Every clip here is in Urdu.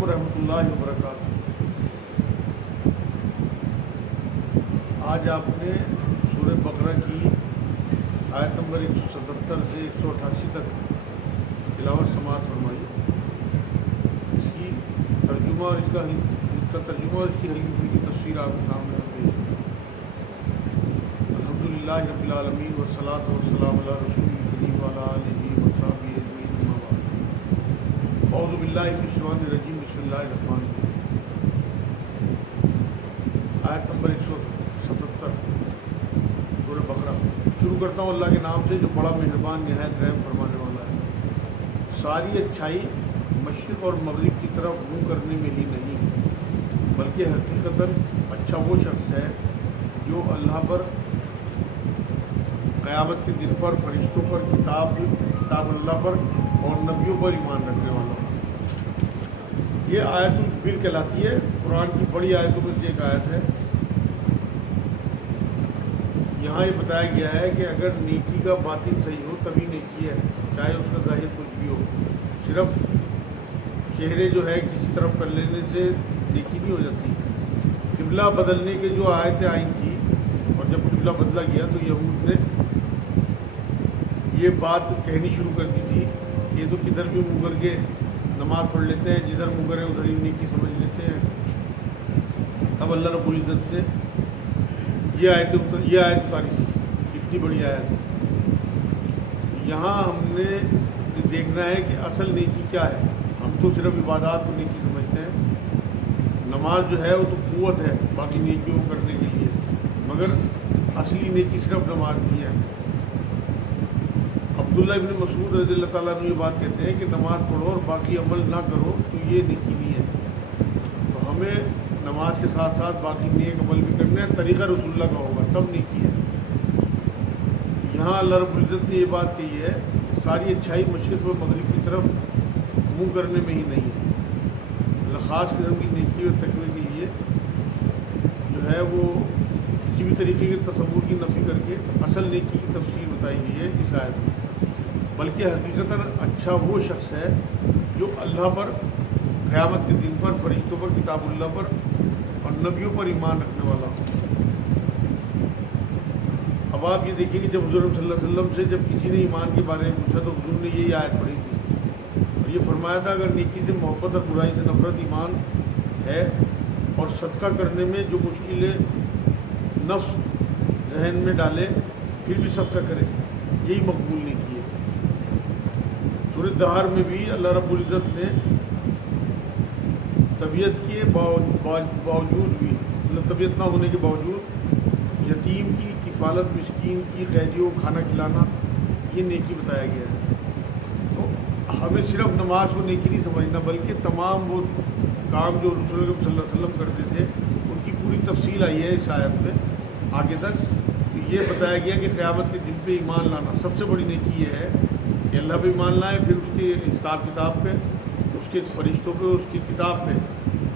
علیکم ورحمۃ اللہ وبرکاتہ۔ آج آپ نے سورہ بقرہ کی آیت نمبر 177 سے 188 تک تلاوت سماعت فرمائی۔ اس کی ترجمہ اور اس کی ہلکی پھلکی تفسیر آپ کے سامنے پیش ہے۔ الحمدللہ رب العالمین والصلاۃ والسلام علی رسول کریم وعلی آلہ وصحبہ اجمعین، اما بعد۔ اعوذ باللہ من الشیطان الرجیم، بسم اللہ الرحمن الرحیم۔ آیت نمبر 177 سورہ بقرہ۔ شروع کرتا ہوں اللہ کے نام سے جو بڑا مہربان نہایت رحم فرمانے والا ہے۔ ساری اچھائی مشرق اور مغرب کی طرف منہ کرنے میں ہی نہیں، بلکہ حقیقتاً اچھا وہ شخص ہے جو اللہ پر، قیامت کے دن پر، فرشتوں پر، کتاب اللہ پر اور نبیوں پر ایمان رکھنے والا ہو۔ یہ آیت البر کہلاتی ہے، قرآن کی بڑی آیتوں میں سے ایک آیت ہے۔ یہاں یہ بتایا گیا ہے کہ اگر نیکی کا باطن صحیح ہو تبھی نیکی ہے، چاہے اس کا ظاہر کچھ بھی ہو۔ صرف چہرے جو ہے کسی طرف کر لینے سے نیکی نہیں ہو جاتی۔ قبلہ بدلنے کے جو آیتیں آئی تھیں، اور جب قبلہ بدلا گیا تو یہود نے یہ بات کہنی شروع کر دی تھی، یہ تو کدھر بھی منہ کر کے نماز پڑھ لیتے ہیں، جدھر منہ کریں ادھر ہی نیکی سمجھ لیتے ہیں۔ تب اللہ رب العزت سے یہ آیت اتاری تھی، کتنی بڑی آیت ہے۔ یہاں ہم نے دیکھنا ہے کہ اصل نیکی کیا ہے۔ ہم تو صرف عبادات کو نیکی سمجھتے ہیں، نماز جو ہے وہ تو قوت ہے باقی نیکیوں کو کرنے کے لیے، مگر اصلی نیکی صرف نماز نہیں ہے۔ عبداللہ ابن مسعود رضی اللہ تعالیٰ عنہ یہ بات کہتے ہیں کہ نماز پڑھو اور باقی عمل نہ کرو تو یہ نیکی نہیں ہے۔ تو ہمیں نماز کے ساتھ ساتھ باقی نیک عمل بھی کرنے ہیں، طریقہ رسول اللہ کا ہوگا تب نیکی ہے۔ یہاں اللہ رب العزت نے یہ بات کہی ہے، ساری اچھائی مشرق و مغرب کی طرف منہ کرنے میں ہی نہیں ہے۔ اللہ خاص قسم کی نیکی اور تقوی کے لیے جو ہے وہ کسی بھی طریقے کے تصور کی نفی کر کے اصل نیکی کی تفسیر بتائی گئی ہے اس آیت میں۔ بلکہ حقیقتاً اچھا وہ شخص ہے جو اللہ پر، قیامت کے دن پر، فرشتوں پر، کتاب اللہ پر اور نبیوں پر ایمان رکھنے والا ہو۔ اب آپ یہ دیکھیں کہ جب حضور صلی اللہ علیہ وسلم سے جب کسی نے ایمان کے بارے میں پوچھا تو حضور نے یہی آیت پڑھی تھی اور یہ فرمایا تھا اگر نیکی سے محبت اور برائی سے نفرت ایمان ہے اور صدقہ کرنے میں جو مشکلیں نفس ذہن میں ڈالے پھر بھی صدقہ کرے، یہی مقبول نیکی ہے۔ سورۃ دہر میں بھی اللہ رب العزت نے طبیعت کے باوجود بھی، مطلب طبیعت نہ ہونے کے باوجود یتیم کی کفالت، مسکین کی، قیدیوں کو کھانا کھلانا، یہ نیکی بتایا گیا ہے۔ تو ہمیں صرف نماز کو نیکی نہیں سمجھنا، بلکہ تمام وہ کام جو رسول اللہ صلی اللہ علیہ وسلم کرتے تھے ان کی پوری تفصیل آئی ہے اس آیت میں آگے تک۔ تو یہ بتایا گیا کہ قیامت کے دن پہ ایمان لانا سب سے بڑی نیکی یہ ہے کہ اللہ پہ ایمان لائیں، پھر اس کے حساب کتاب پہ، اس کے فرشتوں پہ، اس کی کتاب پہ،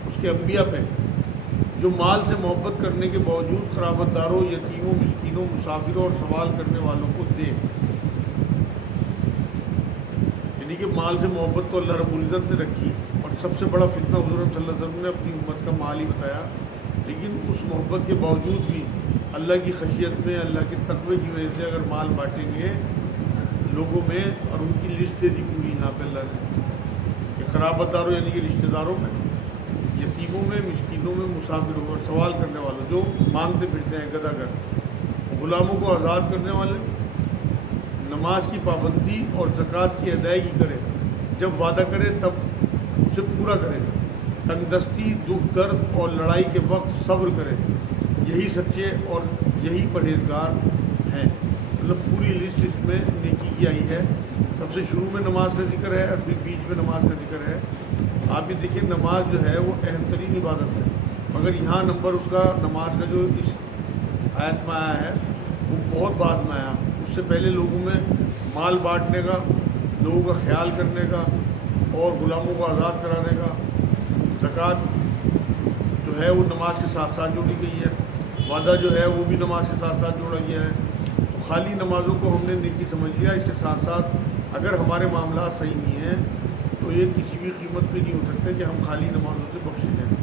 اس کے انبیاء پہ، جو مال سے محبت کرنے کے باوجود قرابت داروں، یتیموں، مسکینوں، مسافروں اور سوال کرنے والوں کو دے۔ یعنی کہ مال سے محبت تو اللہ رب العزت نے رکھی، اور سب سے بڑا فتنہ حضور صلی اللہ علیہ وسلم نے اپنی امت کا مال ہی بتایا، لیکن اس محبت کے باوجود بھی اللہ کی خشیت میں، اللہ کے تقوی کی وجہ سے اگر مال بانٹیں گے لوگوں میں، اور ان کی لسٹ دے دی پوری یہاں پہ اللہ نے کہ قرابت داروں یعنی کہ رشتہ داروں میں، یتیموں میں، مسکینوں میں، مسافروں اور سوال کرنے والوں جو مانگتے پھرتے ہیں گدا گر، غلاموں کو آزاد کرنے والے، نماز کی پابندی اور زکوٰۃ کی ادائیگی کرے، جب وعدہ کرے تب اسے پورا کرے، تنگ دستی، دکھ درد اور لڑائی کے وقت صبر کرے، یہی سچے اور یہی پرہیزگار ہیں۔ مطلب پوری لسٹ اس میں نیکی کی آئی ہے۔ سب سے شروع میں نماز کا ذکر ہے اور پھر بیچ میں نماز کا ذکر ہے۔ آپ یہ دیکھیں نماز جو ہے وہ اہم ترین عبادت ہے، مگر یہاں نمبر اس کا نماز کا جو اس آیت میں آیا ہے وہ بہت بعد میں آیا۔ اس سے پہلے لوگوں میں مال بانٹنے کا، لوگوں کا خیال کرنے کا اور غلاموں کو آزاد کرانے کا، زکوٰۃ جو ہے وہ نماز کے ساتھ ساتھ جوڑی گئی ہے، وعدہ جو ہے وہ بھی نماز کے ساتھ ساتھ جوڑا گیا ہے۔ تو خالی نمازوں کو ہم نے نیکی سمجھ لیا، اس کے ساتھ ساتھ اگر ہمارے معاملات صحیح نہیں ہیں تو یہ کسی بھی قیمت پہ نہیں ہو سکتا کہ ہم خالی نمازوں سے بخشے جائیں.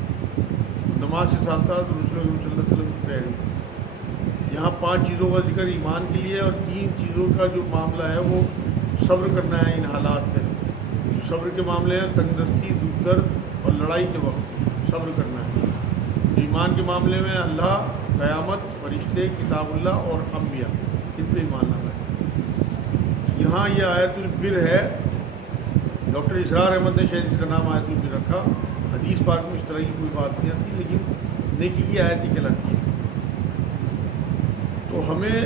نماز کے ساتھ ساتھ رسول اللہ صلی اللہ علیہ وسلم کی پیروی. یہاں 5 چیزوں کا ذکر ایمان کے لیے اور 3 چیزوں کا جو معاملہ ہے وہ صبر کرنا ہے ان حالات میں. صبر کے معاملے ہیں تنگ دستی, دکھ درد اور لڑائی کے وقت صبر کرنا ہے. ایمان کے معاملے میں اللہ, قیامت, فرشتے, کتاب اللہ اور انبیاء, ان پہ ایمان لانا ہے. یہاں یہ آیت البر ہے. ڈاکٹر اسرار احمد نے شاید اس کا نام آیت البر رکھا. حدیث پاک میں اس طرح کی کوئی بات نہیں آتی, لیکن نیکی کی آیت ہی کہلاتی ہے. تو ہمیں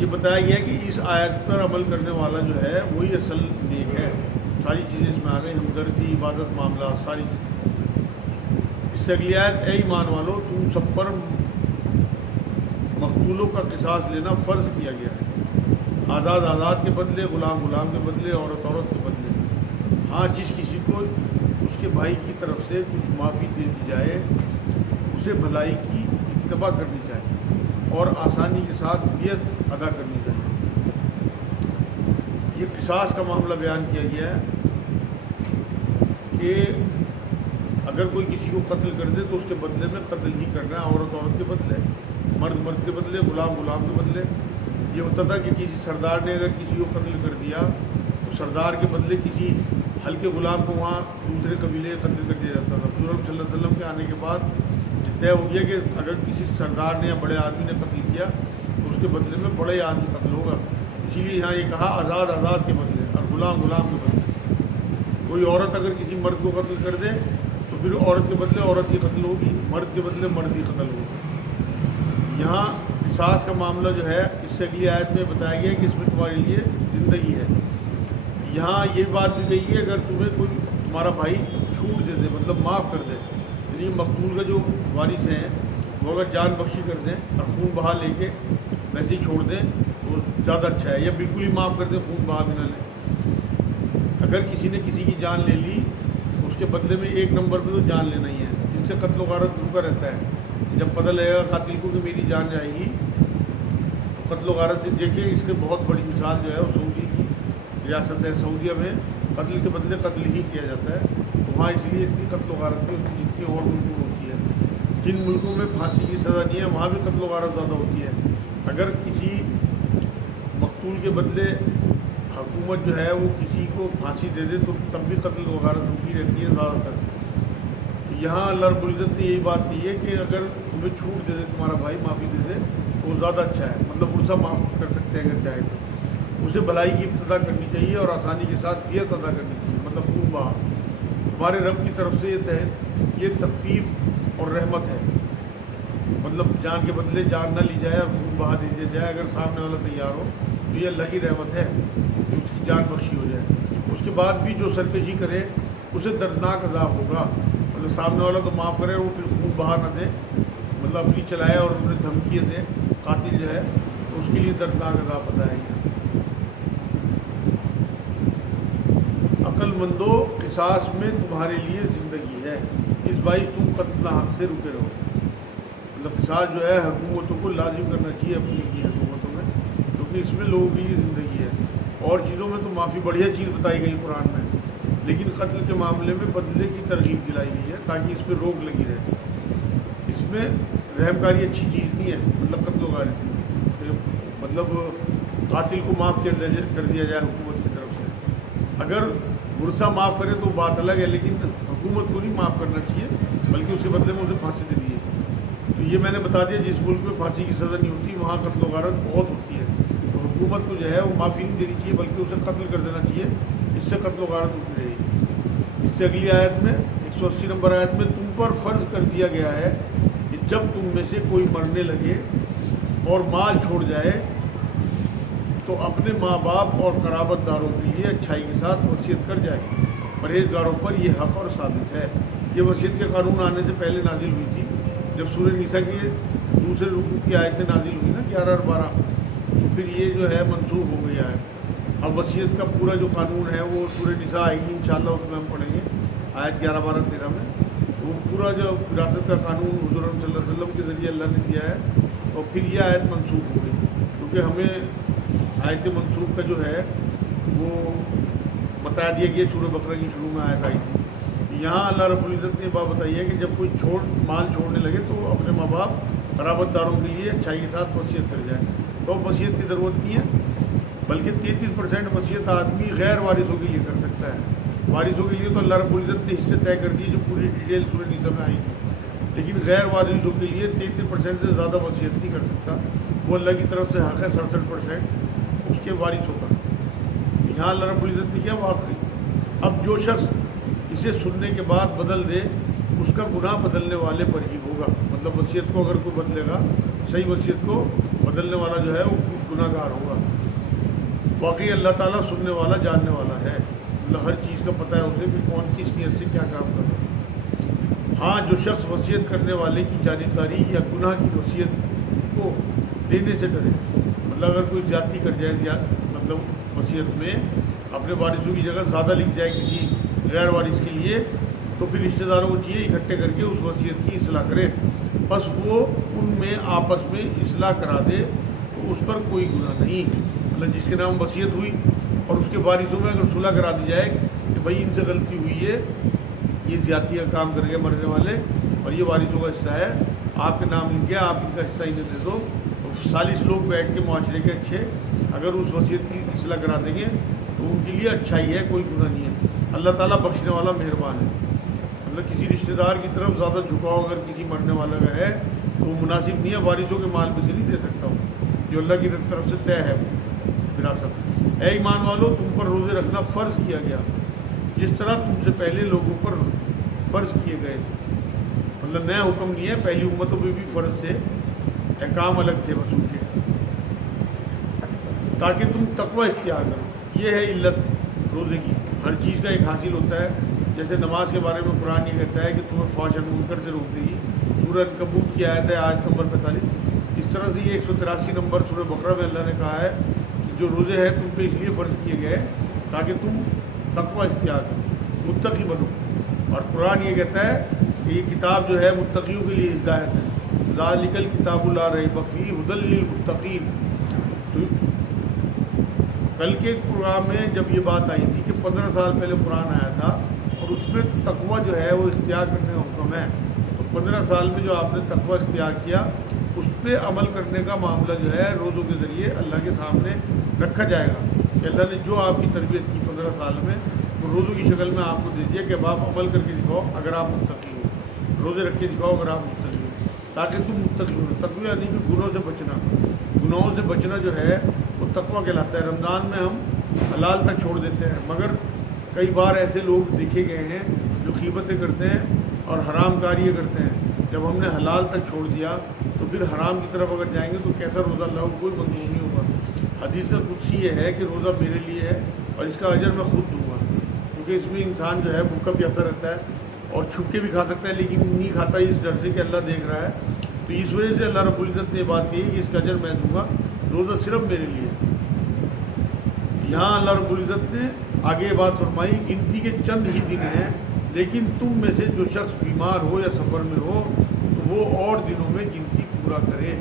یہ بتایا گیا کہ اس آیت پر عمل کرنے والا جو ہے وہی اصل نیک ہے. ساری چیزیں اس میں آ گئی, ہمدردی, عبادت, معاملات, ساری چیزیں. اس سے اگلی آیت, اے ایمان والو تم سب پر مقتولوں کا قصاص لینا فرض کیا گیا ہے. آزاد آزاد کے بدلے, غلام غلام کے بدلے, عورت عورت کے بدلے. ہاں, جس کسی کو اس کے بھائی کی طرف سے کچھ معافی دے دی جائے اسے بھلائی کی اتباع کرنی چاہیے اور آسانی کے ساتھ دیت ادا کرنی چاہیے. یہ قصاص کا معاملہ بیان کیا گیا ہے کہ اگر کوئی کسی کو قتل کر دے تو اس کے بدلے میں قتل ہی کرنا ہے. عورت عورت کے بدلے, مرد مرد کے بدلے, غلام غلام کے بدلے. یہ ہوتا تھا کہ کسی سردار نے اگر کسی کو قتل کر دیا تو سردار کے بدلے کسی ہلکے غلام کو وہاں دوسرے قبیلے قتل کر دیا جاتا تھا. حضور صلی اللہ علیہ وسلم کے آنے کے بعد طے ہو گیا کہ اگر کسی سردار نے یا بڑے آدمی نے قتل کیا تو اس کے بدلے میں بڑے آدمی قتل ہوگا. اسی لیے یہاں یہ کہا آزاد آزاد کے بدلے اور غلام غلام کے بدلے. کوئی عورت اگر کسی مرد کو قتل کر دے تو پھر عورت کے بدلے عورت کی قتل ہوگی, مرد کے بدلے مرد کی قتل ہوگی. یہاں قصاص کا معاملہ جو ہے اس سے اگلی آیت میں بتایا گیا کہ اس میں تمہارے لیے زندگی ہے. یہاں یہ بات بھی کہی ہے اگر تمہیں کوئی تمہارا بھائی چھوٹ دے دے, مطلب معاف کر دے, یعنی مقتول کا جو وارث ہیں وہ اگر جان بخشی کر دیں اور خون بہا لے کے ویسے ہی چھوڑ دیں تو زیادہ اچھا ہے, یا بالکل ہی معاف کر دیں, خون بہا بھی نہ لیں. اگر کسی نے کسی کی جان لے لی اس کے بدلے میں 1 نمبر پہ تو جان لینا ہی ہے. اس سے قتل و غارت رکا رہتا ہے. جب پتہ لگے گا قاتل کو کہ میری جان جائے گی تو قتل و غارت سے دیکھیں. اس کے بہت بڑی مثال جو ہے وہ سعودی کی ریاست ہے. سعودیہ میں قتل کے بدلے قتل ہی کیا جاتا ہے. تو وہاں اس لیے اتنی قتل و غارت کی جتنی اور ملکوں میں ہوتی ہے. جن ملکوں میں پھانسی کی سزا نہیں ہے وہاں بھی قتل و غارت زیادہ ہوتی ہے. اگر کسی مقتول کے بدلے حکومت جو ہے وہ کسی کو پھانسی دے دے تو تب بھی قتل و غارت رکی رہتی ہے زیادہ تر. یہاں اللہ رب العزت نے یہی بات کی ہے کہ اگر تمہیں چھوٹ دے دے تمہارا بھائی, معافی دے دے تو وہ زیادہ اچھا ہے. مطلب ورثہ معاف کر سکتے ہیں اگر چاہے تو. اسے بھلائی کی ابتدا کرنی چاہیے اور آسانی کے ساتھ دیت ادا کرنی چاہیے, مطلب خون بہا. ہمارے رب کی طرف سے یہ تخفیف اور رحمت ہے. مطلب جان کے بدلے جان نہ لی جائے اور خون بہا دے دیا جائے. اگر سامنے والا تیار ہو تو یہ اللہ کی رحمت ہے کہ اس کی جان بخشی ہو جائے. اس کے بعد بھی جو سرکشی کرے اسے دردناک عذاب ہوگا. مطلب سامنے والا تو معاف کرے, وہ پھر خون بہا نہ دے, مطلب اپنی چلائے اور انہیں دھمکیاں دے قاتل جو ہے, تو اس کے لیے دردناک عذاب بتائیں گے. عقل مندو قصاص میں تمہارے لیے زندگی ہے, اس باعث تم قتل حق سے رکے رہو. مطلب قصاص جو ہے حکومتوں کو لازم کرنا چاہیے اپنی حکومتوں میں, کیونکہ اس میں لوگوں کے لیے زندگی ہے. اور چیزوں میں تو معافی بڑھیا چیز بتائی گئی قرآن میں, لیکن قتل کے معاملے میں بدلے کی ترغیب دلائی گئی ہے تاکہ اس پہ روک لگی رہے. اس میں رحم کاری اچھی چیز نہیں ہے. مطلب قتل و غارت, مطلب قاتل کو معاف کر دیا جائے حکومت کی طرف سے. اگر ورثہ معاف کرے تو بات الگ ہے, لیکن حکومت کو نہیں معاف کرنا چاہیے بلکہ اس کے بدلے میں اسے پھانسی دے دیے. تو یہ میں نے بتا دیا جس ملک میں پھانسی کی سزا نہیں ہوتی وہاں قتل و غارت بہت ہوتی ہے. تو حکومت کو جو ہے وہ معافی نہیں دینی چاہیے بلکہ اسے قتل کر دینا چاہیے. اس سے قتل و غارت ہوتی رہے گی. اس سے اگلی آیت میں 180 نمبر آیت میں تم پر فرض کر دیا گیا ہے کہ جب تم میں سے کوئی مرنے لگے اور مال چھوڑ جائے تو اپنے ماں باپ اور قرابت داروں کے لیے اچھائی کے ساتھ وصیت کر جائے. پرہیزگاروں پر یہ حق اور ثابت ہے. یہ وصیت کے قانون آنے سے پہلے نازل ہوئی تھی. جب سورہ نساء کی دوسرے رکوع کی آیتیں نازل ہوئی نا 11 اور 12, تو پھر یہ جو ہے منسوخ ہو گیا ہے. اب وصیت کا پورا جو قانون ہے وہ سورہ نساء آئے گی انشاءاللہ, اس میں ہم پڑھیں گے آیت 11, 12, 13 میں. وہ پورا جو وراثت کا قانون حضور صلی اللہ علیہ وسلم کے ذریعے اللہ نے دیا ہے, اور پھر یہ آیت منسوخ ہو گئی. کیونکہ ہمیں آیت منسوخ کا جو ہے وہ بتا دیا کہ یہ سورہ بقرہ کی شروع میں آیت آئی تھی. یہاں اللہ رب العزت نے بات بتائی ہے کہ جب کوئی مال چھوڑنے لگے تو اپنے ماں باپ قرابت داروں کے لیے اچھائی کے ساتھ وصیت کر جائے. تو وصیت کی ضرورت نہیں ہے، بلکہ 33% وصیت آدمی غیر وارثوں کے لیے کر سکتا ہے. وارثوں کے لیے تو اللہ رب العزت نے حصے طے کر دیے جو پوری ڈیٹیل سورہ نساء میں آئی تھی، لیکن غیر وارثوں کے لیے 33% سے زیادہ وصیت نہیں کر سکتا. وہ اللہ کی طرف سے حق ہے 67% اس کے وارث ہوتا. یہاں اللہ رب العزت نے کیا واقعی اب جو شخص اسے سننے کے بعد بدل دے اس کا گناہ بدلنے والے پر ہی ہوگا. مطلب وصیت کو اگر کوئی بدلے گا، صحیح وصیت کو بدلنے والا جو ہے وہ گناہ گار ہوگا. واقعی اللہ تعالیٰ سننے والا جاننے والا ہے، اللہ ہر چیز کا پتہ ہے اسے کہ کون کس نیت سے کیا کام کر رہا ہے. ہاں جو شخص وصیت کرنے والے کی جانبداری یا گناہ کی وصیت کو دینے سے ڈرے، مطلب اگر کوئی زیادتی کر جائے مطلب وصیت میں اپنے وارثوں کی جگہ زیادہ لکھ جائے کسی غیر وارث کے لیے، تو پھر رشتہ داروں کو چاہیے اکٹھے کر کے اس وصیت کی اصلاح کرے. بس وہ ان میں آپس میں اصلاح کرا دے تو اس پر کوئی گناہ نہیں. مطلب جس کے نام وصیت ہوئی اور اس کے وارثوں میں اگر صلح کرا دی جائے کہ بھائی ان سے غلطی ہوئی ہے، یہ زیادتی کا کام کر کے مرنے والے اور یہ وارثوں کا حصہ ہے، آپ کے نام لکھ گیا، آپ ان کا حصہ انہیں دے دو. 40 لوگ بیٹھ کے معاشرے کے اچھے اگر اس وصیت کی اصلاح کرا دیں گے تو ان کے لیے اچھائی ہے، کوئی گناہ نہیں ہے. اللہ تعالیٰ بخشنے والا مہربان ہے. مطلب کسی رشتہ دار کی طرف زیادہ جھکاؤ اگر کسی مرنے والا کا ہے تو وہ مناسب نہیں ہے، وارثوں کے مال میں سے نہیں دے سکتا ہوں جو اللہ کی طرف سے طے ہے وراثت. اے ایمان والو، تم پر روزے رکھنا فرض کیا گیا جس طرح تم سے پہلے لوگوں پر فرض کیے گئے تھے. مطلب نیا حکم نہیں ہے، پہلی امتوں میں بھی فرض تھے، احکام الگ تھے بس ان کے، تاکہ تم تقوی اختیار کرو. یہ ہے علت روزے کی. ہر چیز کا ایک حاصل ہوتا ہے. جیسے نماز کے بارے میں قرآن یہ کہتا ہے کہ تمہیں فحش اور منکر سے روک دے گی، سورہ عنکبوت کی آیت ہے آیت نمبر 45. اس طرح سے یہ 183 نمبر سورہ بقرہ میں اللہ نے کہا ہے کہ جو روزے ہیں تم پہ اس لیے فرض کیے گئے تاکہ تم تقوی اختیار کرو، متقی بنو. اور قرآن یہ کہتا ہے کہ یہ کتاب جو ہے متقیوں کے لیے ہدایت ہے. ذالک الکتاب لا ریب فیہ ھدی للمتقین. تو کل کے پروگرام میں جب یہ بات آئی تھی کہ 15 سال پہلے قرآن آیا تھا اور اس میں تقوی جو ہے وہ اختیار کرنے کا حکم ہے، اور 15 سال میں جو آپ نے تقوی اختیار کیا اس پہ عمل کرنے کا معاملہ جو ہے روزوں کے ذریعے اللہ کے سامنے رکھا جائے گا کہ اللہ نے جو آپ کی تربیت کی 15 سال میں وہ روزوں کی شکل میں آپ کو دے دیا کہ اب آپ عمل کر کے دکھاؤ اگر آپ متقی ہو، روزے رکھ کے دکھاؤ اگر آپ متقی ہو، تاکہ تم متقی ہو. تقوی یعنی کہ گناہوں سے بچنا. گناہوں سے بچنا جو ہے وہ تقوی کہلاتا ہے. رمضان میں ہم حلال تک چھوڑ دیتے ہیں، مگر کئی بار ایسے لوگ دیکھے گئے ہیں جو غیبتیں کرتے ہیں اور حرام کاریاں کرتے ہیں. جب ہم نے حلال تک چھوڑ دیا تو پھر حرام کی طرف اگر جائیں گے تو کیسا روزہ اللہ کو کوئی منظور نہیں ہوگا. حدیث قدسی یہ ہے کہ روزہ میرے لیے ہے اور اس کا اجر میں خود دوں گا، کیونکہ اس میں انسان جو ہے بھوکا پیاسا رہتا ہے اور چھپ کے بھی کھا سکتا ہے لیکن نہیں کھاتا اس ڈر سے کہ اللہ دیکھ رہا ہے. تو اس وجہ سے اللہ رب العزت نے یہ بات کی کہ اس کا اجر میں دوں گا، روزہ صرف میرے لیے. یہاں اللہ رب العزت نے آگے یہ بات فرمائی گنتی کے چند ہی دن ہیں، لیکن تم میں سے جو شخص بیمار ہو یا سفر میں ہو تو وہ اور دنوں میں گنتی پورا کرے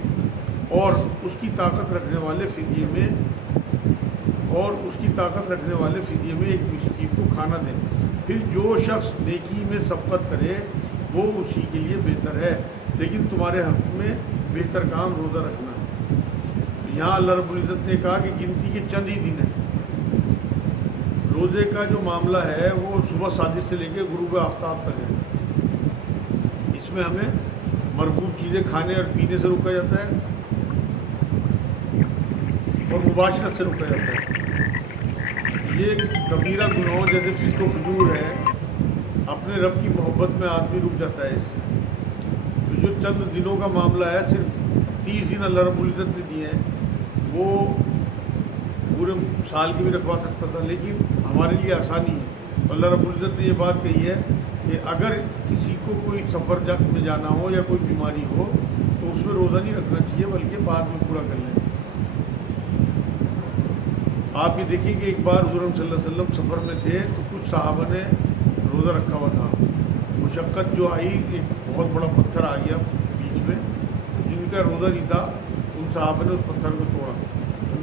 اور اس کی طاقت رکھنے والے فدیے میں ایک مسکین کو کھانا دیں. پھر جو شخص نیکی میں سبقت کرے وہ اسی کے لیے بہتر ہے، لیکن تمہارے حق میں بہتر کام روزہ رکھنا ہے. یہاں اللہ رب العزت نے کہا کہ گنتی کے چند ہی دن ہیں. روزے کا جو معاملہ ہے وہ صبح صادق سے لے کے غروب آفتاب تک ہے. اس میں ہمیں مرغوب چیزیں کھانے اور پینے سے روکا جاتا ہے اور مباشرت سے روکا جاتا ہے. یہ کبیرہ گناہوں جیسے فسق و فجور ہے، اپنے رب کی محبت میں آدمی رک جاتا ہے اس سے. تو جو چند دنوں کا معاملہ ہے، صرف 30 دن اللہ رب العزت نے دیے ہیں. وہ پورے سال کی بھی رکھوا سکتا تھا لیکن ہمارے لیے آسانی ہے. اللہ رب العزت نے یہ بات کہی ہے کہ اگر کسی کو کوئی سفر میں جانا ہو یا کوئی بیماری ہو تو اس میں روزہ نہیں رکھنا چاہیے بلکہ بعد میں پورا کر لیں. آپ یہ دیکھیں کہ ایک بار حضور صلی اللہ علیہ وسلم سفر میں تھے تو کچھ صحابہ نے روزہ رکھا ہوا تھا. مشقت جو آئی، ایک بہت بڑا پتھر آ گیا بیچ میں، جن کا روزہ نہیں تھا ان صحابہ نے اس پتھر کو توڑا.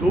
2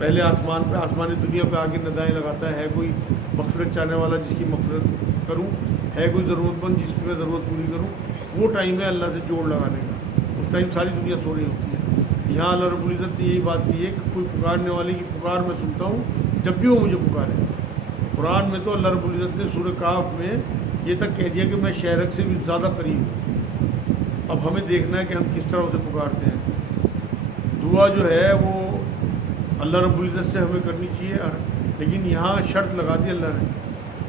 پہلے آسمان پہ آسمانی دنیا پہ آگے ندائیں لگاتا ہے کوئی مغفرت چاہنے والا جس کی مغفرت کروں، ہے کوئی ضرورت مند جس کی میں ضرورت پوری کروں، وہ ٹائم ہے اللہ سے جوڑ لگانے کا، اس ٹائم ساری دنیا سو رہی ہوتی ہے۔ یہاں اللہ رب العزت نے یہی بات کی ہے کہ کوئی پکارنے والے کی پکار میں سنتا ہوں جب بھی وہ مجھے پکارے۔ قرآن میں تو اللہ رب العزت نے سورہ کہف میں یہ تک کہہ دیا کہ میں شہرک سے بھی زیادہ قریب ہوں۔ اب ہمیں دیکھنا ہے کہ ہم کس طرح اسے پکارتے ہیں۔ دعا جو ہے وہ اللہ رب العزت سے ہمیں کرنی چاہیے، لیکن یہاں شرط لگا دی اللہ نے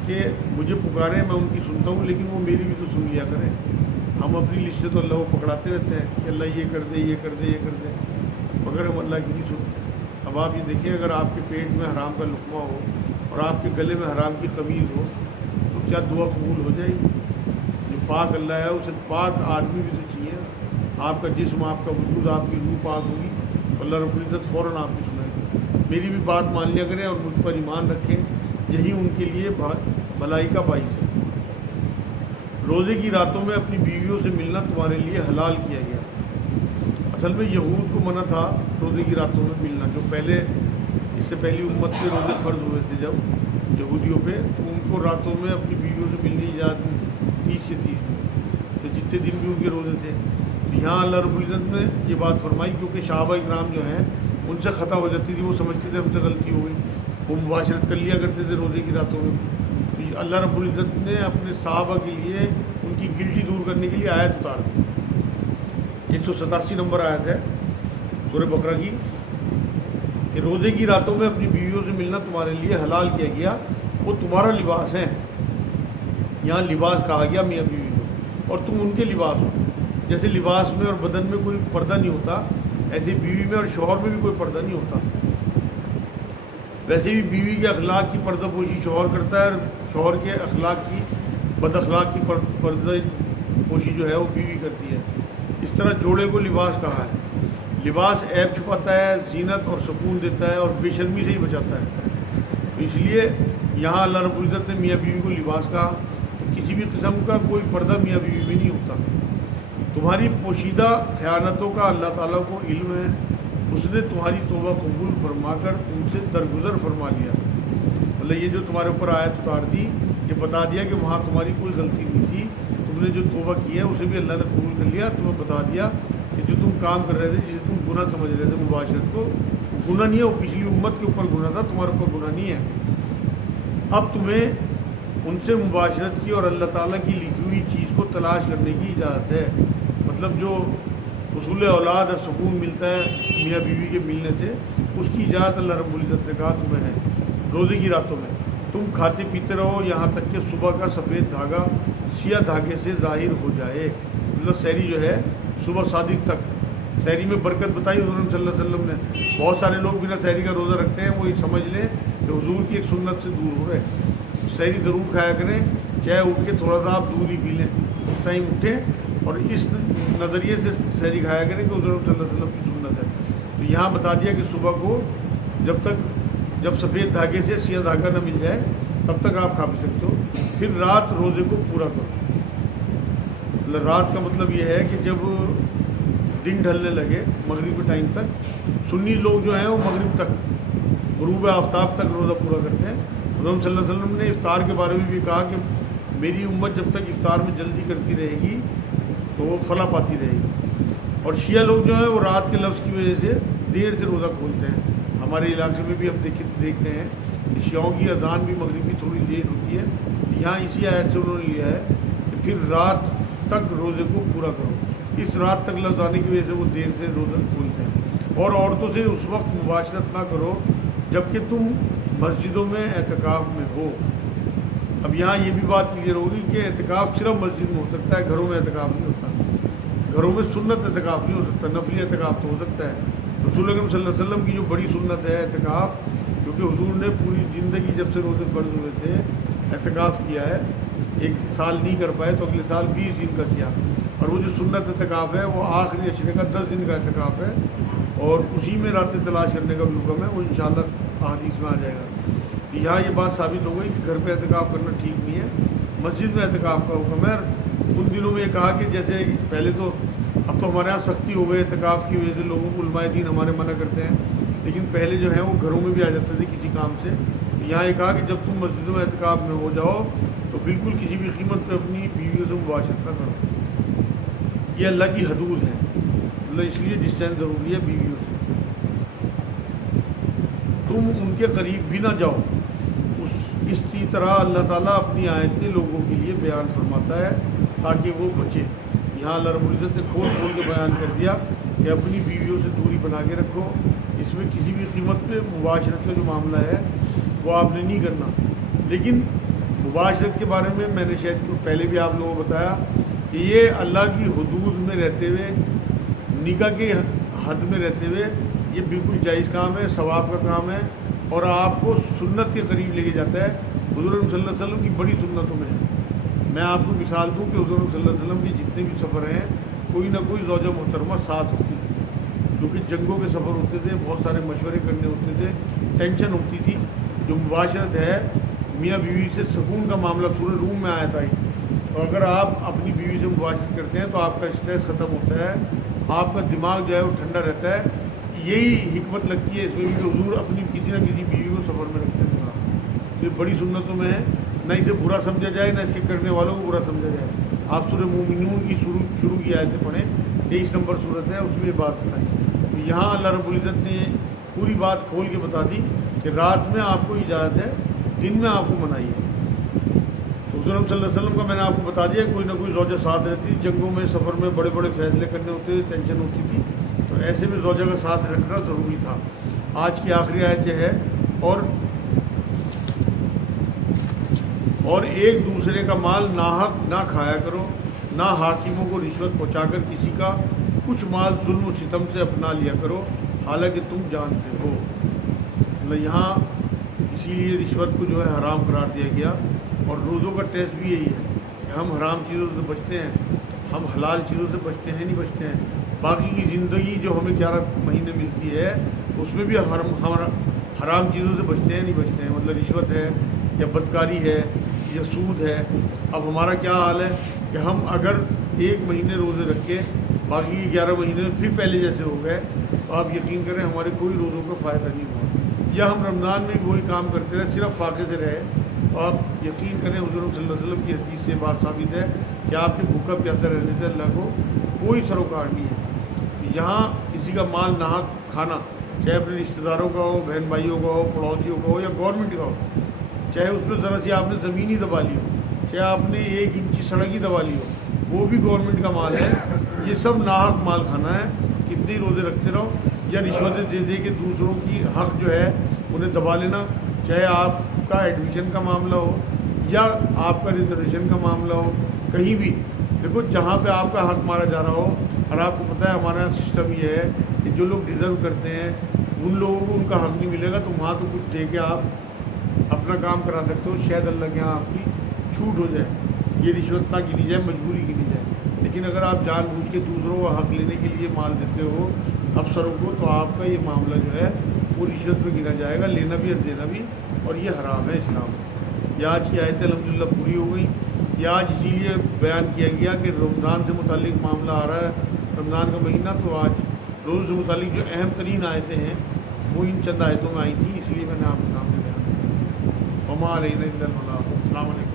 کہ مجھے پکاریں، میں ان کی سنتا ہوں، لیکن وہ میری بھی تو سن لیا کریں۔ ہم اپنی لسٹ سے تو اللہ کو پکڑاتے رہتے ہیں کہ اللہ یہ کر دے، یہ کر دے، یہ کر دے، مگر ہم اللہ کی نہیں سنتے۔ اب آپ یہ دیکھیں، اگر آپ کے پیٹ میں حرام کا لقمہ ہو اور آپ کے گلے میں حرام کی قمیض ہو تو کیا دعا قبول ہو جائے گی؟ جو پاک اللہ ہے اسے پاک آدمی بھی تو چاہیے۔ آپ کا جسم، آپ کا وجود، آپ کی روح پاک ہوگی تو اللہ رب العزت فوراً آپ کی سنائے گا۔ میری بھی بات مان لیا کریں اور مجھ پر ایمان رکھیں، یہی ان کے لیے بھلائی کا باعث ہے۔ روزے کی راتوں میں اپنی بیویوں سے ملنا تمہارے لیے حلال کیا گیا۔ اصل میں یہود کو منع تھا روزے کی راتوں میں ملنا، جو پہلے اس سے پہلی امت سے روزے فرض ہوئے تھے جب یہودیوں پہ، تو ان کو راتوں میں اپنی بیویوں سے ملنے کی اجازت نہیں تھی، 30 سے 30 تو جتنے دن بھی ان کے روزے تھے۔ یہاں اللہ رب العزت نے یہ بات فرمائی کیونکہ صحابہ کرام جو ہیں ان سے خطا ہو جاتی تھی، وہ سمجھتے تھے ہم سے غلطی ہو گئی، وہ مباشرت کر لیا کرتے تھے روزے کی راتوں میں۔ تو اللہ رب العزت نے اپنے صحابہ کے لیے ان کی گلٹی دور کرنے کے لیے آیت اتار دی۔ 187 نمبر آیت ہے سورہ بقرہ کی کہ روزے کی راتوں میں اپنی بیویوں سے ملنا تمہارے لیے حلال کیا گیا، وہ تمہارا لباس ہے۔ یہاں لباس کہا گیا میاں بیوی کو، اور تم ان کے لباس ہو۔ جیسے لباس میں اور بدن میں کوئی پردہ نہیں ہوتا، ایسے بیوی میں اور شوہر میں بھی کوئی پردہ نہیں ہوتا۔ ویسے بھی بیوی کے اخلاق کی پردہ پوشی شوہر کرتا ہے، اور شوہر کے اخلاق کی بد اخلاق کی پردہ پوشی جو ہے وہ بیوی کرتی ہے۔ اس طرح جوڑے کو لباس کہا ہے۔ لباس عیب چھپاتا ہے، زینت اور سکون دیتا ہے، اور بے شرمی سے ہی بچاتا ہے۔ تو اس لیے یہاں اللہ رب العزت نے میاں بیوی کو لباس کہا، تو کسی بھی قسم کا کوئی پردہ میاں بیوی میں نہیں ہوتا۔ تمہاری پوشیدہ خیانتوں کا اللہ تعالیٰ کو علم ہے، اس نے تمہاری توبہ قبول فرما کر تم سے درگزر فرما لیا۔ مطلب یہ جو تمہارے اوپر آیت اتار دی، یہ بتا دیا کہ وہاں تمہاری کوئی غلطی نہیں تھی، تم نے جو توبہ کی ہے اسے بھی اللہ نے قبول کر لیا۔ تمہیں بتا دیا کہ جو تم کام کر رہے تھے، جسے تم گناہ سمجھ رہے تھے مباشرت کو، گناہ نہیں ہے، وہ پچھلی امت کے اوپر گناہ تھا، تمہارے اوپر گناہ نہیں ہے۔ اب تمہیں ان سے مباشرت کی اور اللہ تعالیٰ کی لکھی ہوئی چیز کو تلاش کرنے کی اجازت ہے۔ مطلب جو حصول اولاد اور سکون ملتا ہے میاں بیوی کے ملنے سے، اس کی اجازت اللہ رب العزت نے کہا تمہیں ہے۔ روزے کی راتوں میں تم کھاتے پیتے رہو یہاں تک کہ صبح کا سفید دھاگا سیاہ دھاگے سے ظاہر ہو جائے۔ مطلب سحری جو ہے صبح صادق تک، سحری میں برکت بتائی حضور صلی اللہ علیہ وسلم نے۔ بہت سارے لوگ بنا سحری کا روزہ رکھتے ہیں، وہ یہ سمجھ لیں کہ حضور کی ایک سنت سے دور ہو رہے۔ سحری ضرور کھایا کریں، چاہے اٹھ کے تھوڑا سا آپ دور ہی پی لیں، اس ٹائم اٹھیں اور اس نظریے سے سحری کھایا کریں کہ حضور صلی اللہ علیہ وسلم کی سنت ہے۔ تو یہاں بتا دیا کہ صبح کو جب سفید دھاگے سے سیاہ دھاگا نہ مل جائے تب تک آپ کھا بھی سکتے ہو، پھر رات روزے کو پورا کرو۔ رات کا مطلب یہ ہے کہ جب دن ڈھلنے لگے مغرب کے ٹائم تک، سنی لوگ جو ہیں وہ مغرب تک، غروب آفتاب تک روزہ پورا کرتے ہیں۔ حضور صلی اللہ علیہ وسلم نے افطار کے بارے میں بھی کہا کہ میری امت جب تک افطار میں جلدی کرتی رہے گی تو وہ فلاح پاتی رہے گی۔ اور شیعہ لوگ جو ہیں وہ رات کے لفظ کی وجہ سے دیر سے روزہ کھولتے ہیں۔ ہمارے علاقے میں بھی اب دیکھتے ہیں کہ شیعوں کی اذان بھی مغرب کی تھوڑی لیٹ ہوتی ہے۔ یہاں اسی آیت سے انہوں نے لیا ہے کہ پھر رات تک روزے کو پورا کرو۔ اس رات تک لفظ آنے کی وجہ سے وہ دیر سے روزہ کھولتے ہیں۔ اور عورتوں سے اس وقت مباشرت نہ کرو جبکہ تم مسجدوں میں اعتکاف میں ہو۔ اب یہاں یہ بھی بات کلیئر ہوگی کہ اعتکاف صرف مسجد میں ہو سکتا ہے، گھروں میں اعتکاف نہیں ہوتا۔ گھروں میں سنت اعتکاف نہیں ہو سکتا، نفلی اعتکاف تو ہو سکتا ہے۔ رسول اکرم صلی اللہ علیہ وسلم کی جو بڑی سنت ہے اعتکاف، کیونکہ حضور نے پوری زندگی جب سے روزے فرض ہوئے تھے اعتکاف کیا ہے، ایک سال نہیں کر پائے تو اگلے سال 20 دن کا کیا۔ اور وہ جو سنت اعتکاف ہے وہ آخری اشرے کا 10 دن کا اعتکاف ہے، اور اسی میں راتیں تلاش کرنے کا بھی حکم ہے، وہ انشاءاللہ احادیث میں آ جائے گا۔ یہاں یہ بات ثابت ہو گئی کہ گھر پہ اعتکاف کرنا ٹھیک نہیں ہے، مسجد میں اعتکاف کا حکم ہے۔ ان دنوں میں یہ کہا کہ جیسے پہلے تو اب تو ہمارے یہاں سختی ہو گئی اعتکاف کی وجہ سے، لوگوں کو علماء دین ہمارے منع کرتے ہیں لیکن پہلے جو ہے وہ گھروں میں بھی آ جاتے تھے کسی کام سے. یہاں یہ کہا کہ جب تم مسجدوں میں اعتکاف میں ہو جاؤ تو بالکل کسی بھی قیمت پہ اپنی بیویوں سے مباشرت نہ کرو. یہ اللہ کی حدود ہے. اللہ اس لیے ڈسٹینس ضروری ہے بیویوں سے. تم ان کے قریب بھی نہ جاؤ. اسی طرح اللہ تعالیٰ اپنی آیتیں لوگوں کے لیے بیان فرماتا ہے تاکہ وہ بچے. یہاں اللہ رب العزت نے کھول کھول کے بیان کر دیا کہ اپنی بیویوں سے دوری بنا کے رکھو. اس میں کسی بھی قیمت پہ مباشرت کا جو معاملہ ہے وہ آپ نے نہیں کرنا. لیکن مباشرت کے بارے میں نے شاید پہلے بھی آپ لوگوں کو بتایا کہ یہ اللہ کی حدود میں رہتے ہوئے, نکاح کے حد میں رہتے ہوئے یہ بالکل جائز کام ہے, ثواب کا کام ہے اور آپ کو سنت کے قریب لے کے جاتا ہے. حضور صلی اللہ علیہ وسلم کی بڑی سنتوں میں ہے. میں آپ کو مثال دوں کہ حضور صلی اللہ علیہ وسلم کے جتنے بھی سفر ہیں کوئی نہ کوئی زوجہ محترمہ ساتھ ہوتی تھی, کیونکہ جنگوں کے سفر ہوتے تھے, بہت سارے مشورے کرنے ہوتے تھے, ٹینشن ہوتی تھی. جو مباشرت ہے میاں بیوی سے سکون کا معاملہ سورہ روم میں آیا تھا. تو اگر آپ اپنی بیوی سے مباشرت کرتے ہیں تو آپ کا اسٹریس ختم ہوتا ہے, آپ کا دماغ جو ہے وہ ٹھنڈا رہتا ہے. یہی حکمت لگتی ہے اس میں بھی کہ حضور اپنی کسی نہ کسی بیوی کو سفر میں رکھتے تھے. یہ بڑی سنتوں میں ہے, نہ اسے برا سمجھا جائے نہ اس کے کرنے والوں کو برا سمجھا جائے. آپ سورہ مومنون کی شروع کی آیتیں پڑھیں, 23 نمبر صورت ہے, اس میں یہ بات بتائی. یہاں اللہ رب العزت نے پوری بات کھول کے بتا دی کہ رات میں آپ کو اجازت ہے, دن میں آپ کو منائی ہے. حضور صلی اللہ علیہ وسلم کا میں نے آپ کو بتا دیا کوئی نہ کوئی زوجہ ساتھ رہتی. جنگوں میں سفر میں بڑے بڑے فیصلے کرنے ہوتے تھے, ٹینشن ہوتی تھی, تو ایسے میں زوجہ کا ساتھ رکھنا ضروری تھا. آج کی آخری آیت یہ ہے اور ایک دوسرے کا مال ناحق نہ کھایا کرو, نہ حاکموں کو رشوت پہنچا کر کسی کا کچھ مال ظلم و ستم سے اپنا لیا کرو حالانکہ تم جانتے ہو. یہاں اسی لیے رشوت کو جو ہے حرام قرار دیا گیا. اور روزوں کا ٹیسٹ بھی یہی ہے کہ ہم حرام چیزوں سے بچتے ہیں, ہم حلال چیزوں سے بچتے ہیں نہیں بچتے ہیں. باقی کی زندگی جو ہمیں 11 مہینے ملتی ہے اس میں بھی حرام چیزوں سے بچتے ہیں نہیں بچتے ہیں. مطلب رشوت ہے یا بدکاری ہے یا سود ہے. اب ہمارا کیا حال ہے کہ ہم اگر 1 مہینے روزے رکھ کے باقی کی 11 مہینے میں پھر پہلے جیسے ہو گئے تو آپ یقین کریں ہمارے کوئی روزوں کا فائدہ نہیں ہوا. یا ہم رمضان میں وہی کام کرتے رہے, صرف فاقے سے رہے. تو آپ یقین کریں حضور صلی اللہ علیہ وسلم کی حدیث سے بات ثابت ہے کہ آپ کے بھوکا پیاسا رہنے سے اللہ کو کوئی سروکار نہیں ہے. یہاں کسی کا مال ناحق کھانا, چاہے اپنے رشتہ داروں کا ہو, بہن بھائیوں کا ہو, پڑوسیوں کا ہو یا گورنمنٹ کا ہو, چاہے اس میں ذرا سی آپ نے زمین ہی دبا لی ہو, چاہے آپ نے 1 انچی سڑک ہی دبا لی ہو, وہ بھی گورنمنٹ کا مال ہے. یہ سب ناحق مال کھانا ہے. کتنے روزے رکھتے رہو یا رشوتیں دے دے کے دوسروں کی حق جو ہے انہیں دبا لینا, چاہے آپ کا ایڈمیشن کا معاملہ ہو یا آپ کا ریزرویشن کا معاملہ ہو, کہیں بھی دیکھو جہاں پہ آپ کا حق مارا جا رہا ہو. اور آپ کو پتہ ہے ہمارا سسٹم یہ ہے کہ جو لوگ ڈیزرو کرتے ہیں ان لوگوں کو ان کا حق نہیں ملے گا, تو وہاں تو کچھ دے کے آپ اپنا کام کرا سکتے ہو. شاید اللہ کے یہاں آپ کی چھوٹ ہو جائے, یہ رشوت نہ گنی جائے, مجبوری گنی جائے. لیکن اگر آپ جان بوجھ کے دوسروں کو حق لینے کے لیے مال دیتے ہو افسروں کو, تو آپ کا یہ معاملہ جو ہے وہ رشوت میں گنا جائے گا, لینا بھی اور دینا بھی, اور یہ حرام ہے اسلام میں. یہ آج کی آیتیں الحمدللہ پوری ہو گئی. یہ آج اسی لیے بیان کیا گیا کہ رمضان سے متعلق معاملہ آ رہا ہے, رمضان کا مہینہ, تو آج روز سے متعلق جو اہم ترین آیتیں ہیں وہ ان چند آیتوں میں آئی تھیں, اس لیے میں نے آپ کے سامنے بیان کیا. وما علینا الا البلاغ. السلام علیکم.